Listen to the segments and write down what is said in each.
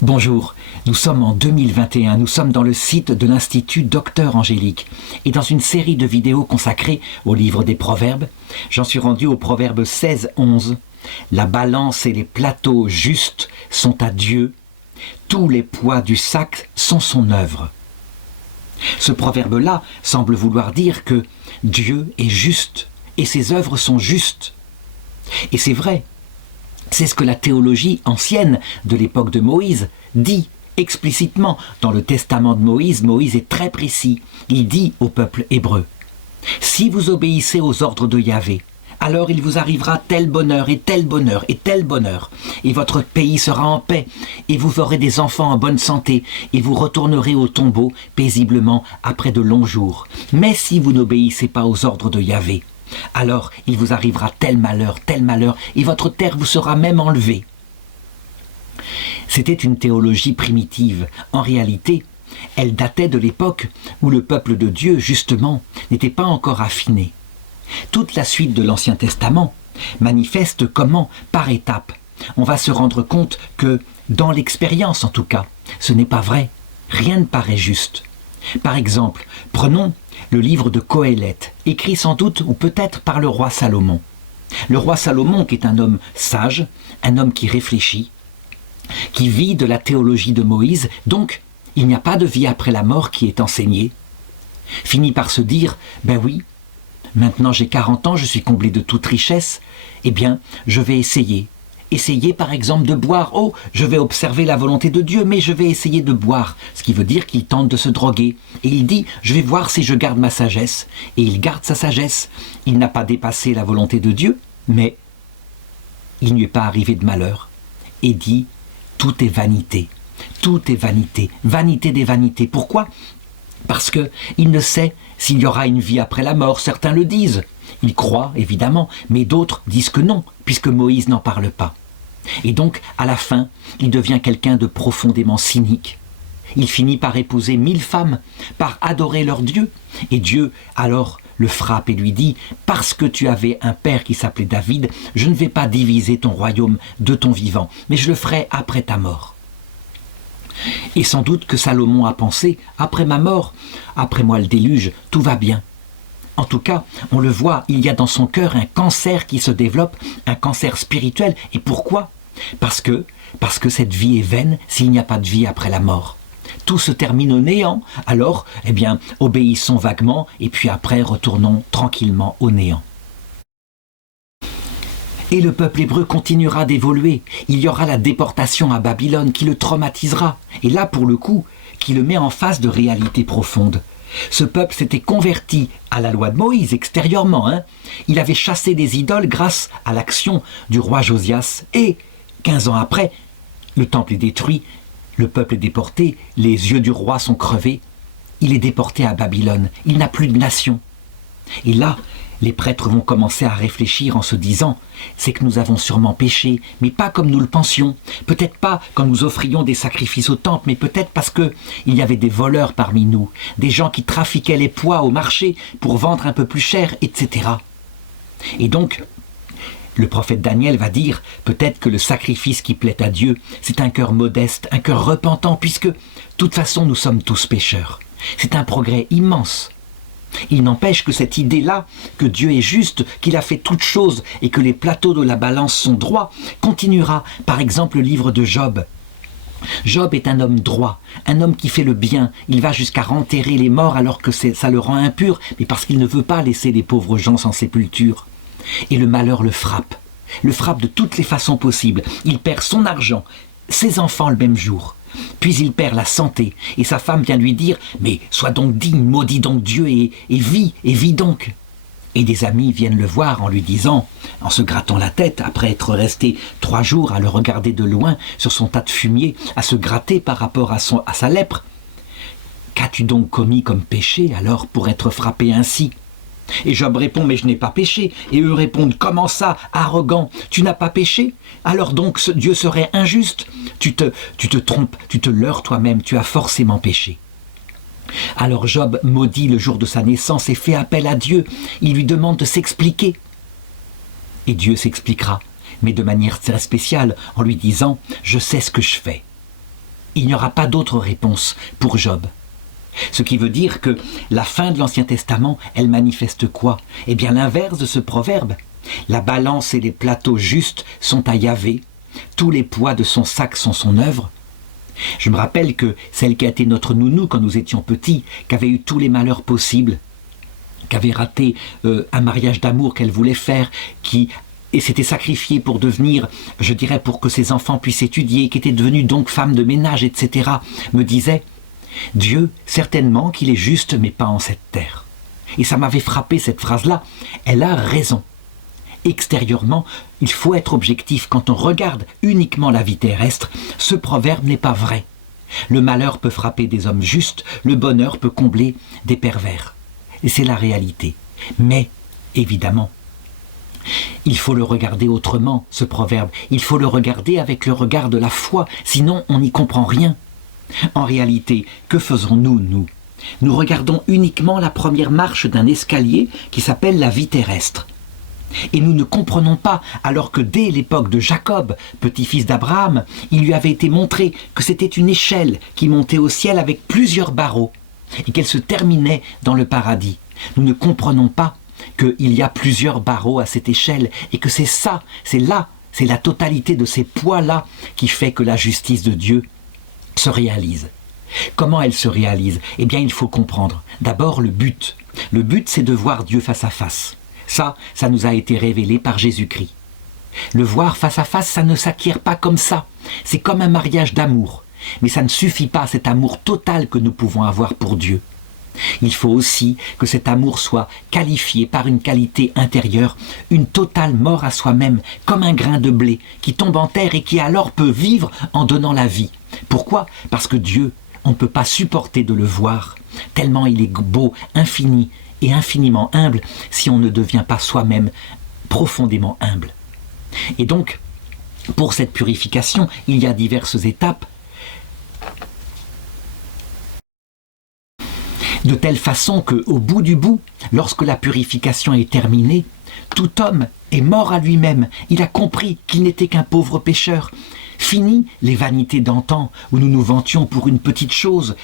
Bonjour, nous sommes en 2021, nous sommes dans le site de l'Institut Docteur Angélique et dans une série de vidéos consacrées au livre des Proverbes, j'en suis rendu au proverbe 16-11. La balance et les plateaux justes sont à Dieu, tous les poids du sac sont son œuvre. Ce proverbe-là semble vouloir dire que Dieu est juste et ses œuvres sont justes. Et c'est vrai. C'est ce que la théologie ancienne de l'époque de Moïse dit explicitement. Dans le testament de Moïse, Moïse est très précis. Il dit au peuple hébreu: « Si vous obéissez aux ordres de Yahvé, alors il vous arrivera tel bonheur et tel bonheur et tel bonheur, et votre pays sera en paix, et vous aurez des enfants en bonne santé, et vous retournerez au tombeau paisiblement après de longs jours. Mais si vous n'obéissez pas aux ordres de Yahvé, alors il vous arrivera tel malheur, et votre terre vous sera même enlevée. » C'était une théologie primitive. En réalité, elle datait de l'époque où le peuple de Dieu, justement, n'était pas encore affiné. Toute la suite de l'Ancien Testament manifeste comment, par étapes, on va se rendre compte que, dans l'expérience en tout cas, ce n'est pas vrai. Rien ne paraît juste. Par exemple, prenons le livre de Qoéleth, écrit sans doute ou peut-être par le roi Salomon. Le roi Salomon, qui est un homme sage, un homme qui réfléchit, qui vit de la théologie de Moïse, donc il n'y a pas de vie après la mort qui est enseignée, finit par se dire « Ben oui, maintenant j'ai 40 ans, je suis comblé de toute richesse, eh bien je vais essayer. » Essayer par exemple de boire. Oh, je vais observer la volonté de Dieu, mais je vais essayer de boire. Ce qui veut dire qu'il tente de se droguer. Et il dit, je vais voir si je garde ma sagesse. Et il garde sa sagesse. Il n'a pas dépassé la volonté de Dieu, mais il n'y est pas arrivé de malheur. Et dit, tout est vanité. Tout est vanité. Vanité des vanités. Pourquoi ? Parce qu'il ne sait s'il y aura une vie après la mort. Certains le disent. Ils croient, évidemment, mais d'autres disent que non, puisque Moïse n'en parle pas. Et donc, à la fin, il devient quelqu'un de profondément cynique. Il finit par épouser 1000 femmes, par adorer leur Dieu. Et Dieu, alors, le frappe et lui dit « Parce que tu avais un père qui s'appelait David, je ne vais pas diviser ton royaume de ton vivant, mais je le ferai après ta mort. » Et sans doute que Salomon a pensé « Après ma mort, après moi le déluge, tout va bien. » En tout cas, on le voit, il y a dans son cœur un cancer qui se développe, un cancer spirituel. Et pourquoi ? Parce que cette vie est vaine s'il n'y a pas de vie après la mort. Tout se termine au néant. Alors, obéissons vaguement et puis après retournons tranquillement au néant. Et le peuple hébreu continuera d'évoluer. Il y aura la déportation à Babylone qui le traumatisera. Et là, pour le coup, qui le met en face de réalités profondes. Ce peuple s'était converti à la loi de Moïse extérieurement. Il avait chassé des idoles grâce à l'action du roi Josias. Et 15 ans après, le temple est détruit, le peuple est déporté, les yeux du roi sont crevés. Il est déporté à Babylone. Il n'a plus de nation. Et là, les prêtres vont commencer à réfléchir en se disant « C'est que nous avons sûrement péché, mais pas comme nous le pensions. Peut-être pas quand nous offrions des sacrifices au temple, mais peut-être parce qu'il y avait des voleurs parmi nous, des gens qui trafiquaient les pois au marché pour vendre un peu plus cher, etc. » Et donc, le prophète Daniel va dire peut-être que le sacrifice qui plaît à Dieu, c'est un cœur modeste, un cœur repentant, puisque, de toute façon, nous sommes tous pécheurs. C'est un progrès immense. Il n'empêche que cette idée-là, que Dieu est juste, qu'il a fait toutes choses et que les plateaux de la balance sont droits, continuera. Par exemple, le livre de Job. Job est un homme droit, un homme qui fait le bien. Il va jusqu'à enterrer les morts alors que ça le rend impur, mais parce qu'il ne veut pas laisser les pauvres gens sans sépulture. Et le malheur le frappe de toutes les façons possibles. Il perd son argent, ses enfants le même jour. Puis il perd la santé, et sa femme vient lui dire « Mais sois donc digne, maudis donc Dieu, et vis donc !» Et des amis viennent le voir en lui disant, en se grattant la tête, après être resté 3 jours à le regarder de loin sur son tas de fumier, à se gratter par rapport à sa lèpre. « Qu'as-tu donc commis comme péché alors pour être frappé ainsi ?» Et Job répond « Mais je n'ai pas péché. » Et eux répondent « Comment ça, arrogant, tu n'as pas péché? Alors donc Dieu serait injuste. Tu te trompes, tu te leurres toi-même, tu as forcément péché. » Alors Job maudit le jour de sa naissance et fait appel à Dieu. Il lui demande de s'expliquer. Et Dieu s'expliquera, mais de manière très spéciale, en lui disant « Je sais ce que je fais. Il n'y aura pas d'autre réponse pour Job. Ce qui veut dire que la fin de l'Ancien Testament, elle manifeste quoi? Eh bien l'inverse de ce proverbe. La balance et les plateaux justes sont à Yahvé, tous les poids de son sac sont son œuvre. Je me rappelle que celle qui a été notre nounou quand nous étions petits, qui avait eu tous les malheurs possibles, qui avait raté un mariage d'amour qu'elle voulait faire, qui s'était sacrifiée pour devenir, je dirais, pour que ses enfants puissent étudier, qui était devenue donc femme de ménage, etc., me disait « Dieu, certainement qu'il est juste, mais pas en cette terre. » Et ça m'avait frappé cette phrase-là. Elle a raison. Extérieurement, il faut être objectif. Quand on regarde uniquement la vie terrestre, ce proverbe n'est pas vrai. Le malheur peut frapper des hommes justes, le bonheur peut combler des pervers. Et c'est la réalité. Mais, évidemment, il faut le regarder autrement, ce proverbe. Il faut le regarder avec le regard de la foi, sinon on n'y comprend rien. En réalité, que faisons-nous, nous? Nous regardons uniquement la première marche d'un escalier qui s'appelle la vie terrestre. Et nous ne comprenons pas, alors que dès l'époque de Jacob, petit-fils d'Abraham, il lui avait été montré que c'était une échelle qui montait au ciel avec plusieurs barreaux et qu'elle se terminait dans le paradis. Nous ne comprenons pas qu'il y a plusieurs barreaux à cette échelle et que c'est ça, c'est la totalité de ces poids-là qui fait que la justice de Dieu se réalise. Comment elle se réalise? Eh bien, il faut comprendre. D'abord, le but. Le but, c'est de voir Dieu face à face. Ça nous a été révélé par Jésus-Christ. Le voir face à face, ça ne s'acquiert pas comme ça. C'est comme un mariage d'amour. Mais ça ne suffit pas, cet amour total que nous pouvons avoir pour Dieu. Il faut aussi que cet amour soit qualifié par une qualité intérieure, une totale mort à soi-même, comme un grain de blé qui tombe en terre et qui alors peut vivre en donnant la vie. Pourquoi? Parce que Dieu, on ne peut pas supporter de le voir, tellement il est beau, infini et infiniment humble, si on ne devient pas soi-même profondément humble. Et donc, pour cette purification, il y a diverses étapes, de telle façon qu'au bout du bout, lorsque la purification est terminée, tout homme est mort à lui-même. Il a compris qu'il n'était qu'un pauvre pécheur. Fini les vanités d'antan où nous nous vantions pour une petite chose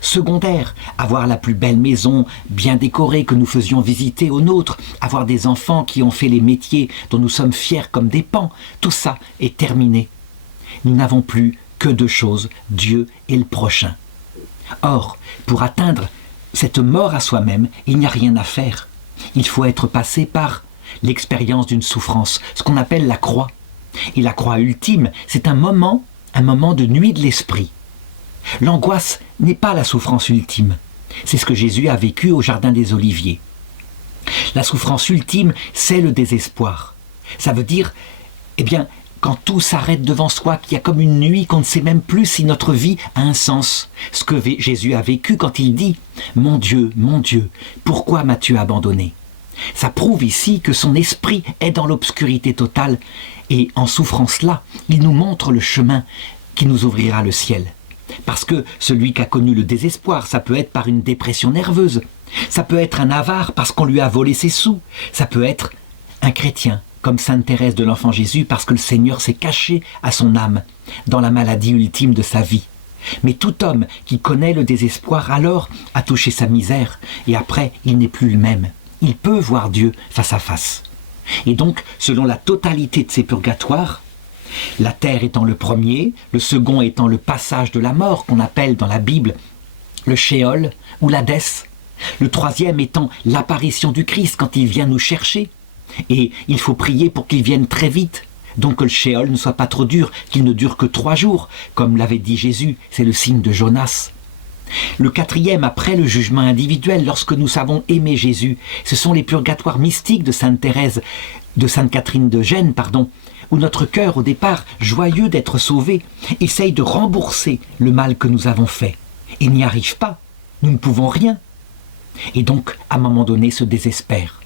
secondaire, avoir la plus belle maison bien décorée que nous faisions visiter aux nôtres, avoir des enfants qui ont fait les métiers dont nous sommes fiers comme des pans. Tout ça est terminé. Nous n'avons plus que deux choses, Dieu et le prochain. Or, pour atteindre cette mort à soi-même, il n'y a rien à faire. Il faut être passé par l'expérience d'une souffrance, ce qu'on appelle la croix. Et la croix ultime, c'est un moment de nuit de l'esprit. L'angoisse n'est pas la souffrance ultime. C'est ce que Jésus a vécu au Jardin des Oliviers. La souffrance ultime, c'est le désespoir. Ça veut dire, quand tout s'arrête devant soi, qu'il y a comme une nuit, qu'on ne sait même plus si notre vie a un sens. Ce que Jésus a vécu quand il dit « Mon Dieu, pourquoi m'as-tu abandonné ?» Ça prouve ici que son esprit est dans l'obscurité totale et en souffrance là, il nous montre le chemin qui nous ouvrira le ciel. Parce que celui qui a connu le désespoir, ça peut être par une dépression nerveuse, ça peut être un avare parce qu'on lui a volé ses sous, ça peut être un chrétien comme Sainte Thérèse de l'Enfant Jésus parce que le Seigneur s'est caché à son âme dans la maladie ultime de sa vie. Mais tout homme qui connaît le désespoir alors a touché sa misère et après il n'est plus le même. Il peut voir Dieu face à face. Et donc, selon la totalité de ces purgatoires, la terre étant le premier, le second étant le passage de la mort qu'on appelle dans la Bible le Sheol ou l'Hadès, le troisième étant l'apparition du Christ quand il vient nous chercher. Et il faut prier pour qu'il vienne très vite, donc que le Sheol ne soit pas trop dur, qu'il ne dure que 3 jours, comme l'avait dit Jésus, c'est le signe de Jonas. Le quatrième, après le jugement individuel, lorsque nous savons aimer Jésus, ce sont les purgatoires mystiques de Sainte Thérèse, de Sainte Catherine de Gênes, où notre cœur, au départ, joyeux d'être sauvé, essaye de rembourser le mal que nous avons fait. Et n'y arrive pas, nous ne pouvons rien. Et donc, à un moment donné, se désespère.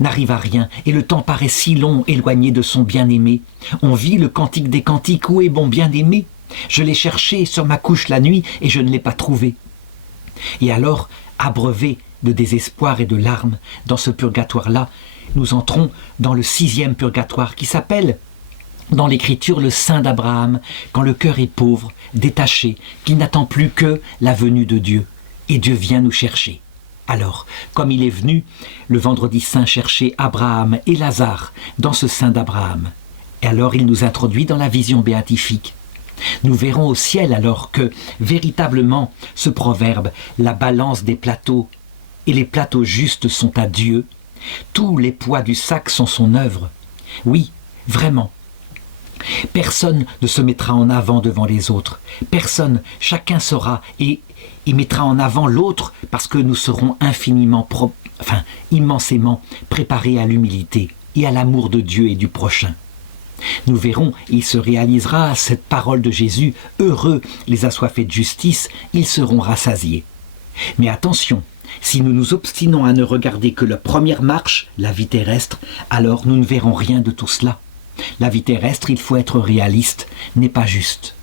N'arrive à rien, et le temps paraît si long, éloigné de son bien-aimé. On vit le cantique des cantiques, où est mon bien-aimé ? Je l'ai cherché sur ma couche la nuit et je ne l'ai pas trouvé. Et alors, abreuvés de désespoir et de larmes, dans ce purgatoire-là, nous entrons dans le 6e purgatoire qui s'appelle dans l'Écriture le sein d'Abraham, quand le cœur est pauvre, détaché, qu'il n'attend plus que la venue de Dieu. Et Dieu vient nous chercher. Alors, comme il est venu le vendredi saint chercher Abraham et Lazare dans ce sein d'Abraham, et alors il nous introduit dans la vision béatifique. Nous verrons au ciel alors que, véritablement, ce proverbe, la balance des plateaux et les plateaux justes sont à Dieu, tous les poids du sac sont son œuvre. Oui, vraiment. Personne ne se mettra en avant devant les autres. Personne, chacun saura et mettra en avant l'autre parce que nous serons immensément préparés à l'humilité et à l'amour de Dieu et du prochain. Nous verrons, il se réalisera cette parole de Jésus, heureux les assoiffés de justice, ils seront rassasiés. Mais attention, si nous nous obstinons à ne regarder que la première marche, la vie terrestre, alors nous ne verrons rien de tout cela. La vie terrestre, il faut être réaliste, n'est pas juste.